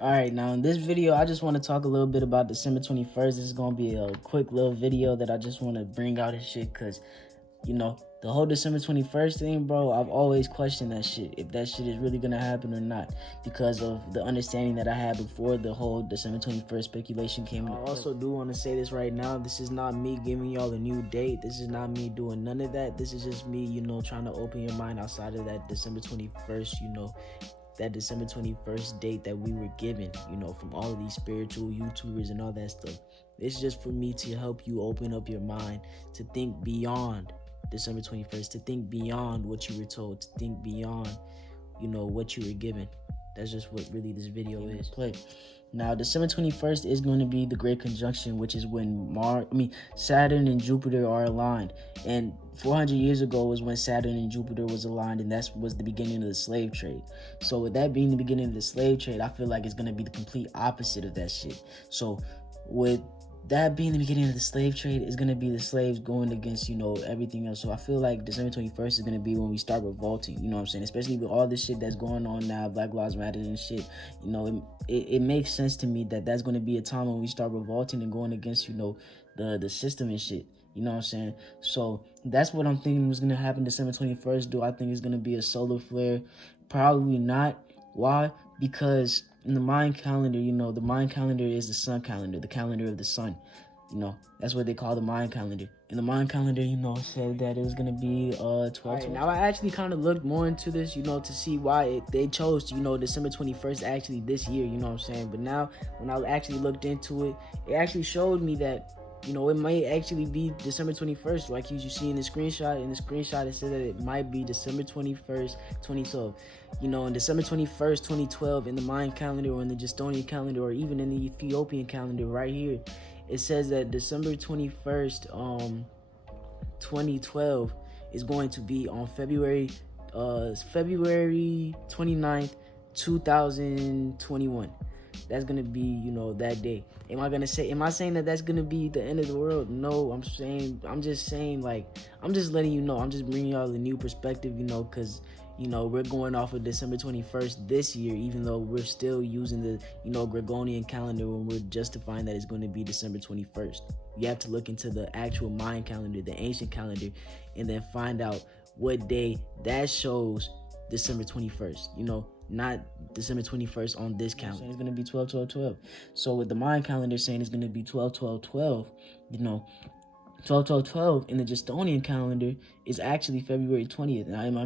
All right, now in this video, I just want to talk a little bit about December 21st. This is going to be a quick little video that I just want to bring out and shit because, the whole December 21st thing, bro, I've always questioned that shit, if that shit is really going to happen or not, because of the understanding that I had before the whole December 21st speculation came into play. I also do want to say this right now. This is not me giving y'all a new date. This is not me doing none of that. This is just me, trying to open your mind outside of that December 21st, that December 21st date that we were given, from all of these spiritual YouTubers and all that stuff. It's just for me to help you open up your mind to think beyond December 21st, to think beyond what you were told, to think beyond, what you were given. That's just what really this video is. Now, December 21st is going to be the Great Conjunction, which is when Saturn and Jupiter are aligned. And 400 years ago was when Saturn and Jupiter was aligned, and that was the beginning of the slave trade. So with that being the beginning of the slave trade, I feel like it's going to be the complete opposite of that shit. So with that being the beginning of the slave trade, is going to be the slaves going against, everything else. So I feel like December 21st is going to be when we start revolting, you know what I'm saying? Especially with all this shit that's going on now, Black Lives Matter and shit, it makes sense to me that that's going to be a time when we start revolting and going against, the system and shit. You know what I'm saying? So that's what I'm thinking was going to happen December 21st. Do I think it's going to be a solar flare? Probably not. Why? Because in the Mayan calendar, the Mayan calendar is the sun calendar, the calendar of the sun. That's what they call the Mayan calendar. In the Mayan calendar, it said that it was going to be 12. Right, now, I actually kind of looked more into this, to see why they chose, December 21st actually this year, you know what I'm saying? But now, when I actually looked into it, it actually showed me that it might actually be December 21st, like you see in the screenshot. In the screenshot, it said that it might be December 21st, 2012. In December 21st, 2012, in the Mayan calendar or in the Estonian calendar or even in the Ethiopian calendar right here, it says that December 21st, 2012 is going to be on February 29th, 2021. That's gonna be, that day. Am I saying that that's gonna be the end of the world? No, I'm just saying, like, I'm just letting you know. I'm just bringing y'all a new perspective, because, we're going off of December 21st this year, even though we're still using the, Gregorian calendar when we're justifying that it's going to be December 21st. You have to look into the actual Mayan calendar, the ancient calendar, and then find out what day that shows December 21st, not December 21st on this calendar. It's going to be 12-12-12. So with the Mayan calendar saying it's going to be 12-12-12, 12-12-12 in the Estonian calendar is actually February 20th. Now, am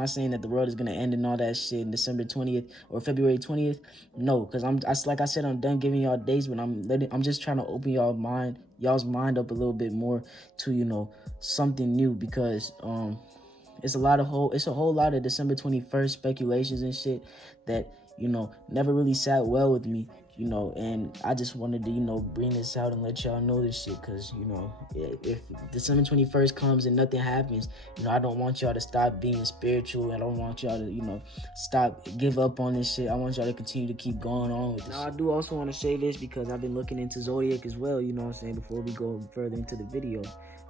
I saying that the world is going to end and all that shit in December 20th or February 20th? No, because like I said, I'm done giving y'all dates, but I'm just trying to open y'all's mind up a little bit more to, something new, because it's a whole lot of December 21st speculations and shit that, never really sat well with me, and I just wanted to, bring this out and let y'all know this shit, because, if December 21st comes and nothing happens, I don't want y'all to stop being spiritual. I don't want y'all to, give up on this shit. I want y'all to continue to keep going on with this. Now, I do also want to say this because I've been looking into Zodiac as well, you know what I'm saying, before we go further into the video.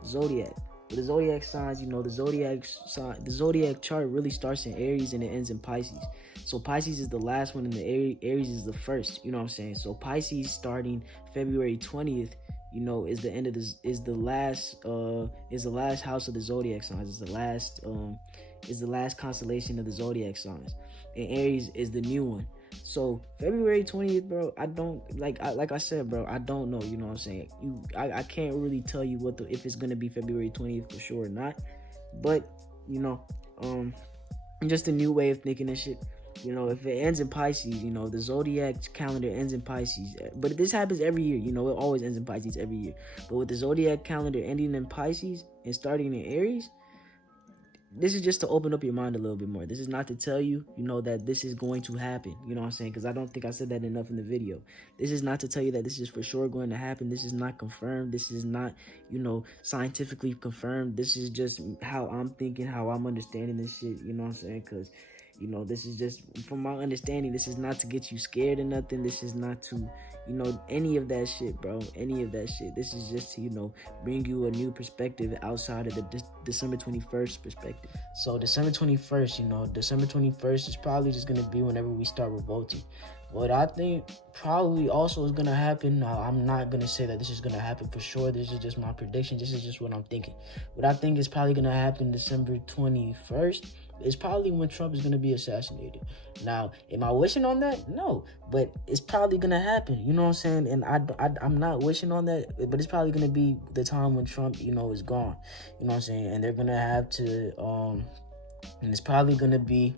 Zodiac. The zodiac signs, the zodiac chart really starts in Aries and it ends in Pisces. So Pisces is the last one and the Aries is the first, you know what I'm saying? So Pisces starting February 20th, is the end of this, is the last house of the zodiac signs. Is the last constellation of the zodiac signs. And Aries is the new one. So February 20th, bro, I don't like I said, bro, I don't know, you know what I'm saying? I can't really tell you if it's gonna be February 20th for sure or not. But, just a new way of thinking and shit. If it ends in Pisces, the zodiac calendar ends in Pisces. But this happens every year, it always ends in Pisces every year. But with the zodiac calendar ending in Pisces and starting in Aries, this is just to open up your mind a little bit more. This is not to tell you, that this is going to happen. You know what I'm saying? Because I don't think I said that enough in the video. This is not to tell you that this is for sure going to happen. This is not confirmed. This is not, scientifically confirmed. This is just how I'm thinking, how I'm understanding this shit. You know what I'm saying? Because, this is just, from my understanding, this is not to get you scared or nothing. This is not to, any of that shit, bro. Any of that shit. This is just to, bring you a new perspective outside of the December 21st perspective. So December 21st, December 21st is probably just going to be whenever we start revolting. What I think probably also is gonna happen. Now, I'm not gonna say that this is gonna happen for sure. This is just my prediction. This is just what I'm thinking. What I think is probably gonna happen December 21st is probably when Trump is gonna be assassinated. Now, am I wishing on that? No, but it's probably gonna happen. You know what I'm saying? And I'm not wishing on that, but it's probably gonna be the time when Trump, is gone. You know what I'm saying? And they're gonna have to, and it's probably gonna be,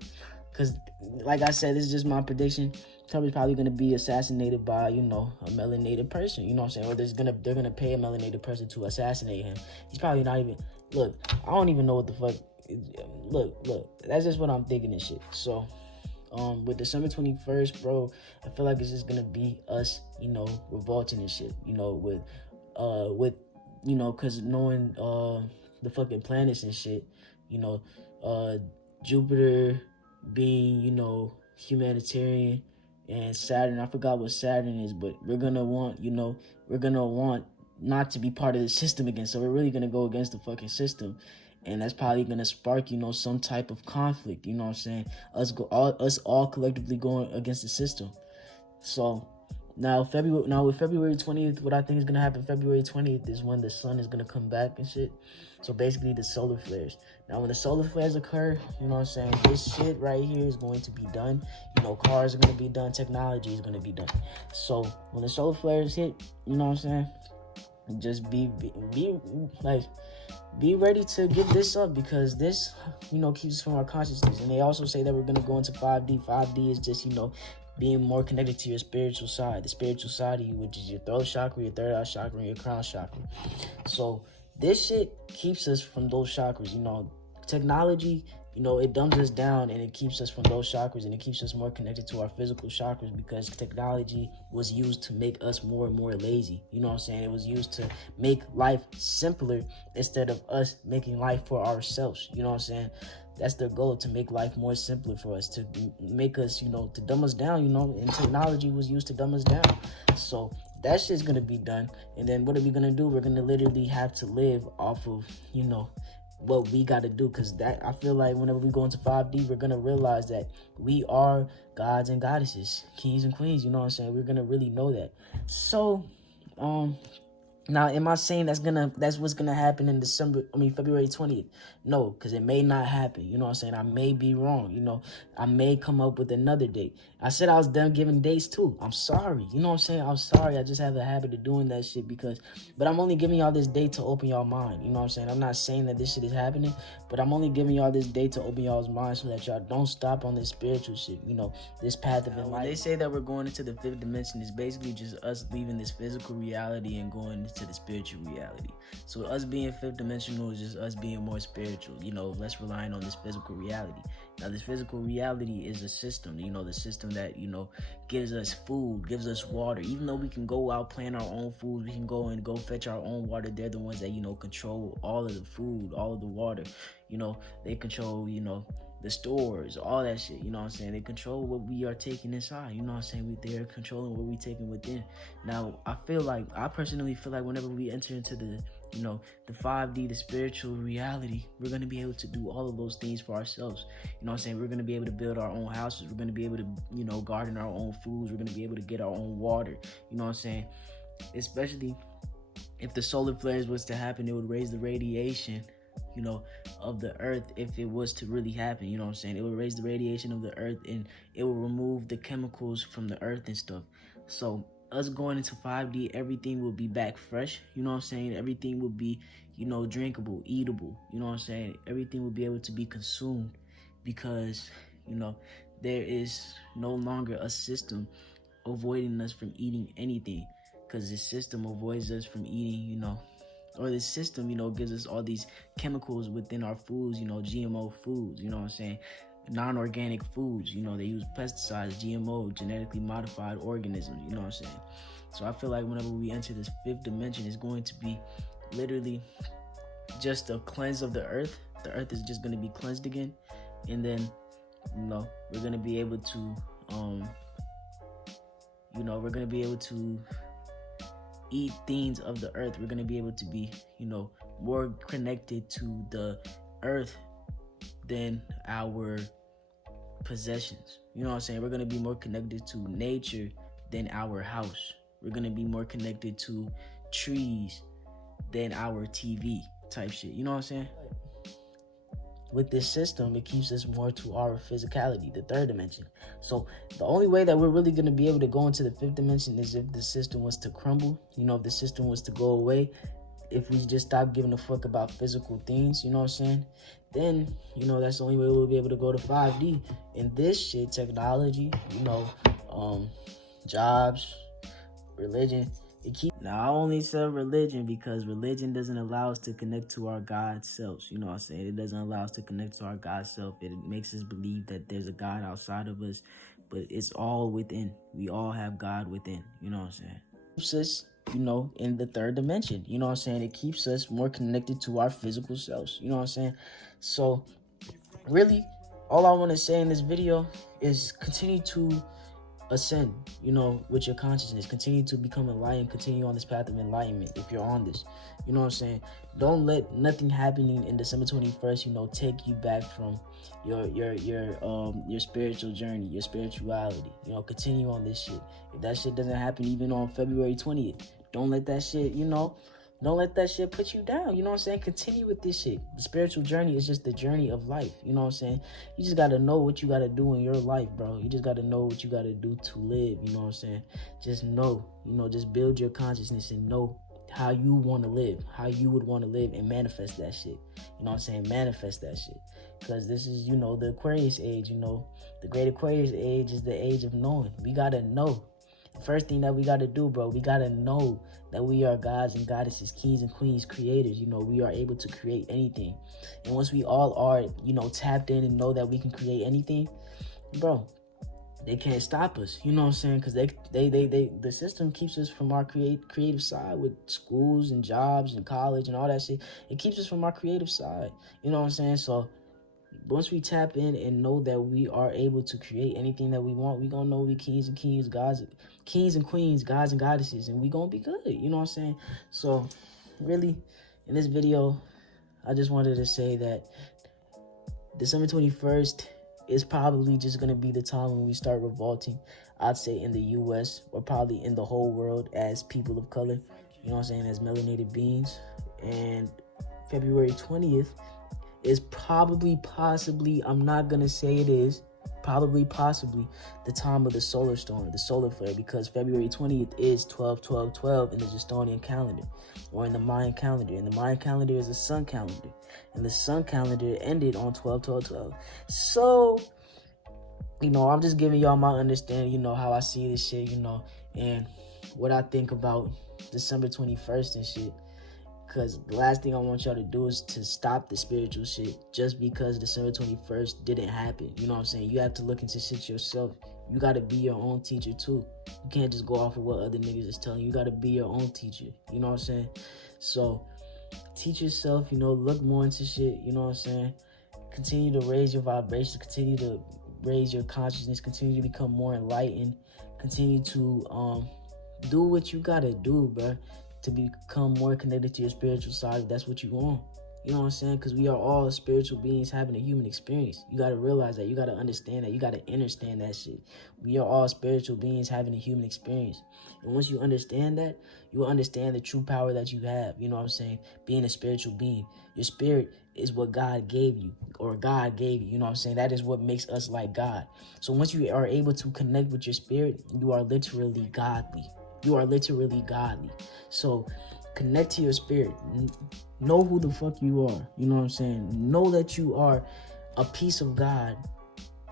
because like I said, this is just my prediction. Trump is probably gonna be assassinated by, a melanated person. You know what I'm saying? Or they're gonna pay a melanated person to assassinate him. He's probably not even. Look, I don't even know what the fuck. Look. That's just what I'm thinking and shit. So, with December 21st, bro, I feel like it's just gonna be us, revolting and shit. Cause knowing the fucking planets and shit. Jupiter being, humanitarian, and Saturn, I forgot what Saturn is, but we're gonna want not to be part of the system again. So we're really gonna go against the fucking system. And that's probably gonna spark, some type of conflict. You know what I'm saying? Us all collectively going against the system. So now with February 20th, what I think is gonna happen February 20th is when the sun is gonna come back and shit. So basically the solar flares. Now when the solar flares occur, you know what I'm saying, this shit right here is going to be done. Cars are gonna be done, technology is gonna be done. So when the solar flares hit, you know what I'm saying, just be ready to give this up, because this, keeps us from our consciousness. And they also say that we're gonna go into 5D. 5D is just, being more connected to your spiritual side, the spiritual side of you, which is your throat chakra, your third eye chakra, and your crown chakra. So this shit keeps us from those chakras. Technology, it dumbs us down, and it keeps us from those chakras, and it keeps us more connected to our physical chakras, because technology was used to make us more and more lazy. You know what I'm saying? It was used to make life simpler instead of us making life for ourselves. You know what I'm saying? That's their goal, to make life more simpler for us, to make us, to dumb us down, and technology was used to dumb us down. So that shit's gonna be done. And then what are we gonna do? We're gonna literally have to live off of, what we got to do, because that, I feel like whenever we go into 5D, we're going to realize that we are gods and goddesses, kings and queens. You know what I'm saying? We're going to really know that. So, now, am I saying that's what's gonna happen in February 20th? No, because it may not happen. You know what I'm saying? I may be wrong. I may come up with another date. I said I was done giving dates too. I'm sorry. You know what I'm saying? I'm sorry. I just have a habit of doing that shit but I'm only giving y'all this date to open y'all mind. You know what I'm saying? I'm not saying that this shit is happening, but I'm only giving y'all this date to open y'all's mind so that y'all don't stop on this spiritual shit. This path of enlightenment. When they say that we're going into the fifth dimension, it's basically just us leaving this physical reality and going into the spiritual reality. So us being fifth dimensional is just us being more spiritual, less relying on this physical reality. Now this physical reality is a system, the system that, gives us food, gives us water. Even though we can go out plant our own food, we can go fetch our own water. They're the ones that, control all of the food, all of the water. They control, the stores, all that shit, you know what I'm saying? They control what we are taking inside, you know what I'm saying? They're controlling what we taking within. Now, I personally feel like whenever we enter into the 5D, the spiritual reality, we're going to be able to do all of those things for ourselves. You know what I'm saying? We're going to be able to build our own houses. We're going to be able to, garden our own foods. We're going to be able to get our own water. You know what I'm saying? Especially if the solar flares was to happen, it would raise the radiation, of the earth. If it was to really happen, you know what I'm saying? It would raise the radiation of the earth, and it will remove the chemicals from the earth and stuff. So us going into 5D, everything will be back fresh. You know what I'm saying? Everything will be, drinkable, eatable. You know what I'm saying? Everything will be able to be consumed, because, there is no longer a system avoiding us from eating anything, because the system avoids us from eating, or the system, gives us all these chemicals within our foods, GMO foods, you know what I'm saying? Non-organic foods, they use pesticides, GMO, genetically modified organisms, you know what I'm saying? So I feel like whenever we enter this fifth dimension, it's going to be literally just a cleanse of the earth. The earth is just going to be cleansed again. And then, we're going to be able to, we're going to be able to eat things of the earth. We're going to be able to be, more connected to the earth than our possessions. You know what I'm saying? We're gonna be more connected to nature than our house. We're gonna be more connected to trees than our TV type shit. You know what I'm saying? With this system, it keeps us more to our physicality, the third dimension. So the only way that we're really going to be able to go into the fifth dimension is if the system was to crumble, you know, if the system was to go away, if we just stop giving a fuck about physical things, you know what I'm saying? Then, you know, that's the only way we'll be able to go to 5D. And this shit, technology, you know, jobs, religion, now, I only said religion because religion doesn't allow us to connect to our God selves. You know what I'm saying? It doesn't allow us to connect to our God self. It makes us believe that there's a God outside of us, but it's all within. We all have God within. You know what I'm saying? It keeps us, you know, in the third dimension. You know what I'm saying? It keeps us more connected to our physical selves. You know what I'm saying? So, really, all I want to say in this video is continue to ascend, you know, with your consciousness. Continue to become enlightened. Continue on this path of enlightenment if you're on this. You know what I'm saying? Don't let nothing happening in December 21st, you know, take you back from your spiritual journey, your spirituality. You know, continue on this shit. If that shit doesn't happen even on February 20th, don't let that shit, you know, don't let that shit put you down. You know what I'm saying? Continue with this shit. The spiritual journey is just the journey of life. You know what I'm saying? You just got to know what you got to do in your life, bro. You just got to know what you got to do to live. You know what I'm saying? Just know, you know, just build your consciousness and know how you want to live, how you would want to live, and manifest that shit. You know what I'm saying? Manifest that shit. Because this is, you know, the Aquarius age, you know. The great Aquarius age is the age of knowing. We got to know. First thing that we got to do, bro, we got to know that we are gods and goddesses, kings and queens, creators. You know, we are able to create anything. And once we all are, you know, tapped in and know that we can create anything, bro, they can't stop us. You know what I'm saying? Because the system keeps us from our creative side with schools and jobs and college and all that shit. It keeps us from our creative side. You know what I'm saying? So once we tap in and know that we are able to create anything that we want, we gonna know we kings and queens, gods and goddesses, and we gonna be good. You know what I'm saying? So really, in this video, I just wanted to say that December 21st is probably just gonna be the time when we start revolting. I'd say in the US or probably in the whole world as people of color, you know what I'm saying, as melanated beings. And February 20th is possibly, I'm not gonna say it is, possibly the time of the solar storm, the solar flare, because February 20th is 12/12/12 in the Estonian calendar or in the Mayan calendar. And the Mayan calendar is a sun calendar, and the sun calendar ended on 12/12/12. So, you know, I'm just giving y'all my understanding, you know, how I see this shit, you know, and what I think about December 21st and shit. Because the last thing I want y'all to do is to stop the spiritual shit just because December 21st didn't happen. You know what I'm saying? You have to look into shit yourself. You got to be your own teacher too. You can't just go off of what other niggas is telling you. You got to be your own teacher. You know what I'm saying? So teach yourself, you know, look more into shit. You know what I'm saying? Continue to raise your vibration. Continue to raise your consciousness. Continue to become more enlightened. Continue to do what you got to do, bro, to become more connected to your spiritual side, if that's what you want. You know what I'm saying? Because we are all spiritual beings having a human experience. You got to realize that. You got to understand that. You got to understand that shit. We are all spiritual beings having a human experience. And once you understand that, you will understand the true power that you have. You know what I'm saying? Being a spiritual being. Your spirit is what God gave you, or God gave you. You know what I'm saying? That is what makes us like God. So once you are able to connect with your spirit, you are literally godly. You are literally godly. So connect to your spirit. Know who the fuck you are. You know what I'm saying? Know that you are a piece of God.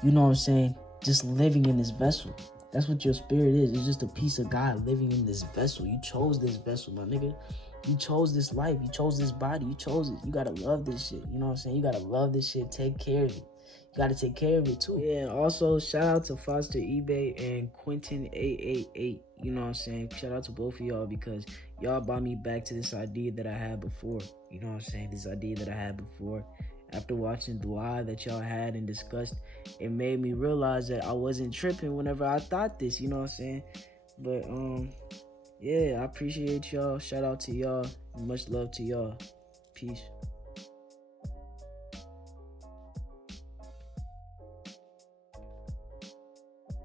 You know what I'm saying? Just living in this vessel. That's what your spirit is. It's just a piece of God living in this vessel. You chose this vessel, my nigga. You chose this life. You chose this body. You chose it. You gotta love this shit. You know what I'm saying? You gotta love this shit. Take care of it. You got to take care of it too. Yeah, and also shout out to Foster eBay and Quentin888. You know what I'm saying? Shout out to both of y'all because y'all brought me back to this idea that I had before. You know what I'm saying? This idea that I had before. After watching the live that y'all had and discussed, it made me realize that I wasn't tripping whenever I thought this. You know what I'm saying? But, yeah, I appreciate y'all. Shout out to y'all. Much love to y'all. Peace.